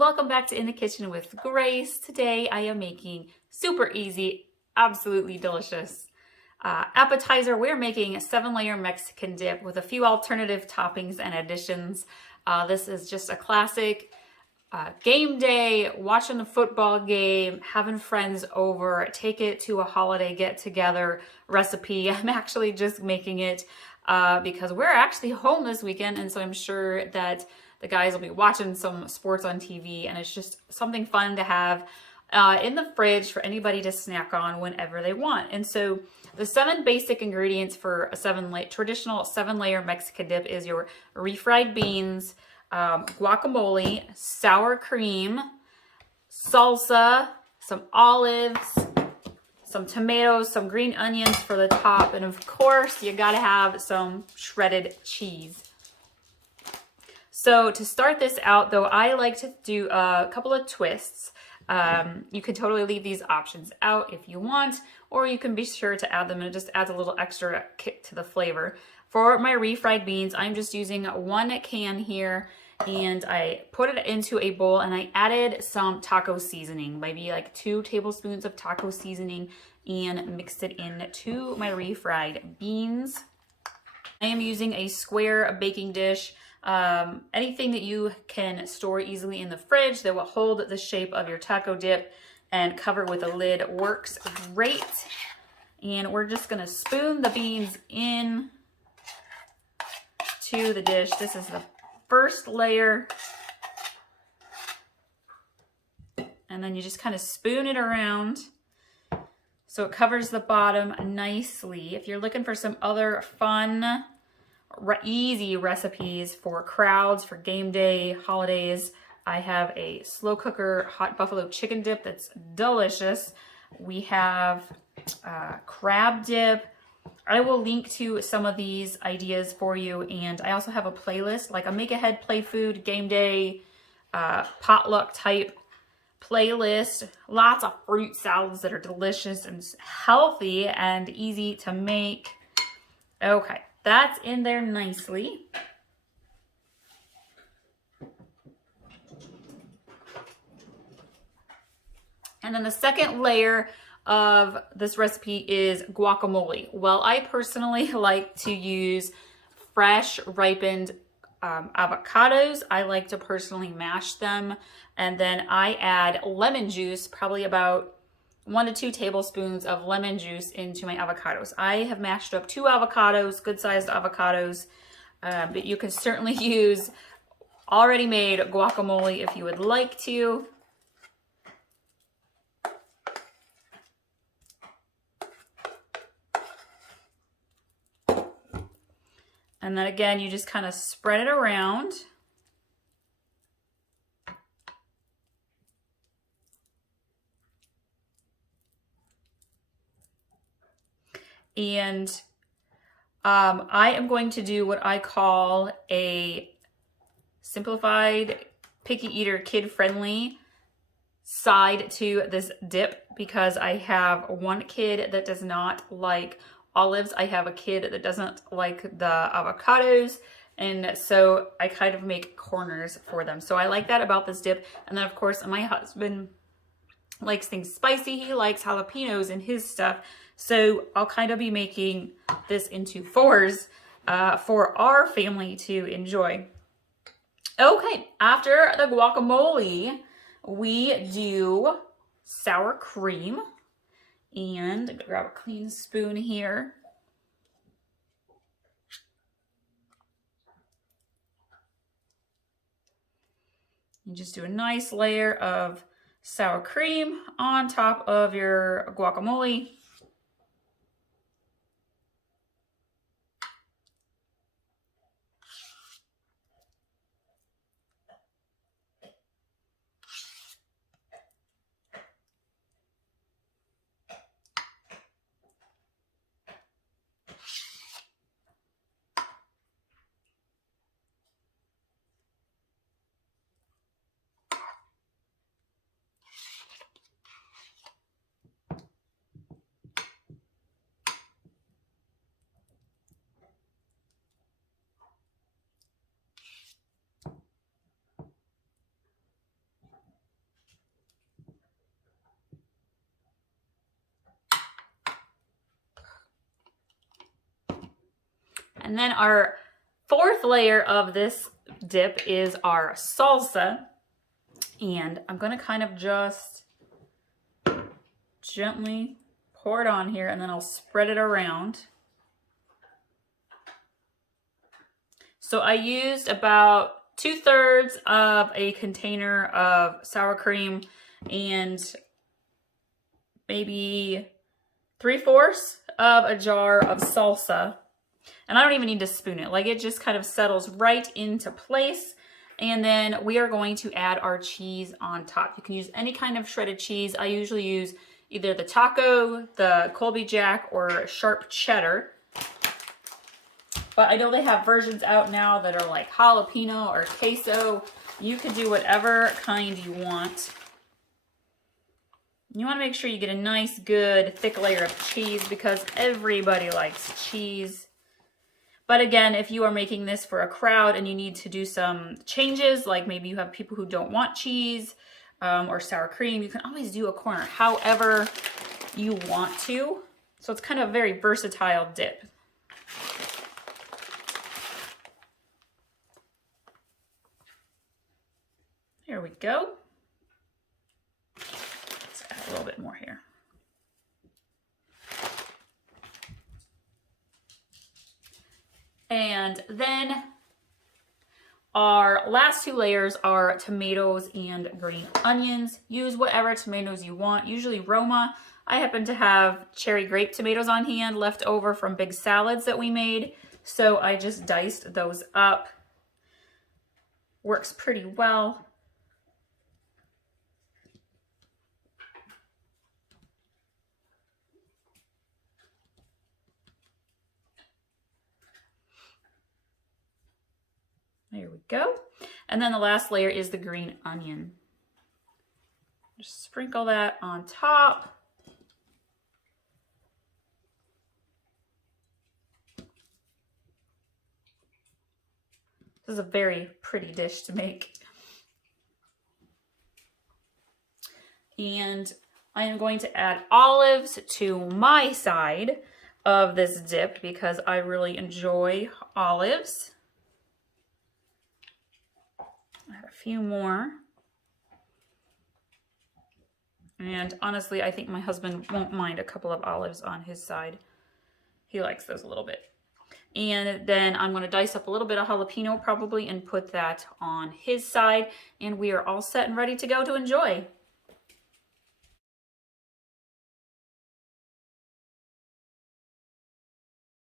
Welcome back to In the Kitchen with Grace. Today I am making super easy, absolutely delicious appetizer. We're making a 7-layer Mexican dip with a few alternative toppings and additions. This is just a classic game day, watching a football game, having friends over, take it to a holiday get-together recipe. I'm actually just making it because we're actually home this weekend, and so I'm sure that the guys will be watching some sports on TV, and it's just something fun to have in the fridge for anybody to snack on whenever they want. And so the 7 basic ingredients for a traditional 7-layer Mexican dip is your refried beans, guacamole, sour cream, salsa, some olives, some tomatoes, some green onions for the top, and of course you gotta have some shredded cheese. So to start this out though, I like to do a couple of twists. You can totally leave these options out if you want, or you can be sure to add them, and it just adds a little extra kick to the flavor. For my refried beans, I'm just using 1 can here, and I put it into a bowl and I added some taco seasoning, maybe like 2 tablespoons of taco seasoning, and mixed it into my refried beans. I am using a square baking dish. Anything that you can store easily in the fridge that will hold the shape of your taco dip and cover with a lid works great. And we're just gonna spoon the beans in to the dish. This is the first layer. And then you just kind of spoon it around so it covers the bottom nicely. If you're looking for some other fun, easy recipes for crowds, for game day, holidays, I have a slow cooker hot buffalo chicken dip that's delicious. We have crab dip. I will link to some of these ideas for you, and I also have a playlist, like a make ahead play food game day potluck type playlist. Lots of fruit salads that are delicious and healthy and easy to make. Okay, that's in there nicely. And then the second layer of this recipe is guacamole. Well, I personally like to use fresh ripened avocados. I like to personally mash them, and then I add lemon juice, probably about 1 to 2 tablespoons of lemon juice into my avocados. I have mashed up 2 avocados, good sized avocados, but you can certainly use already made guacamole if you would like to. And then again, you just kind of spread it around. And I am going to do what I call a simplified, picky eater, kid-friendly side to this dip, because I have 1 kid that does not like olives. I have a kid that doesn't like the avocados, and so I kind of make corners for them. So I like that about this dip. And then of course my husband likes things spicy. He likes jalepenos in his stuff. So I'll kind of be making this into 4s for our family to enjoy. Okay, after the guacamole, we do sour cream. And I'm gonna grab a clean spoon here. You just do a nice layer of sour cream on top of your guacamole. And then our fourth layer of this dip is our salsa. And I'm gonna kind of just gently pour it on here, and then I'll spread it around. So I used about 2/3 of a container of sour cream and maybe 3/4 of a jar of salsa. And I don't even need to spoon it. Like, it just kind of settles right into place. And then we are going to add our cheese on top. You can use any kind of shredded cheese. I usually use either the taco, the Colby Jack, or sharp cheddar. But I know they have versions out now that are like jalapeno or queso. You can do whatever kind you want. You want to make sure you get a nice, good, thick layer of cheese because everybody likes cheese. But again, if you are making this for a crowd and you need to do some changes, like maybe you have people who don't want cheese or sour cream, you can always do a corner however you want to. So it's kind of a very versatile dip. There we go. Let's add a little bit more here. And then our last two layers are tomatoes and green onions. Use whatever tomatoes you want, usually Roma. I happen to have cherry grape tomatoes on hand left over from big salads that we made. So I just diced those up. Works pretty well. There we go. And then the last layer is the green onion. Just sprinkle that on top. This is a very pretty dish to make. And I am going to add olives to my side of this dip because I really enjoy olives. Add a few more. And honestly, I think my husband won't mind a couple of olives on his side. He likes those a little bit. And then I'm going to dice up a little bit of jalapeno probably and put that on his side. And we are all set and ready to go to enjoy.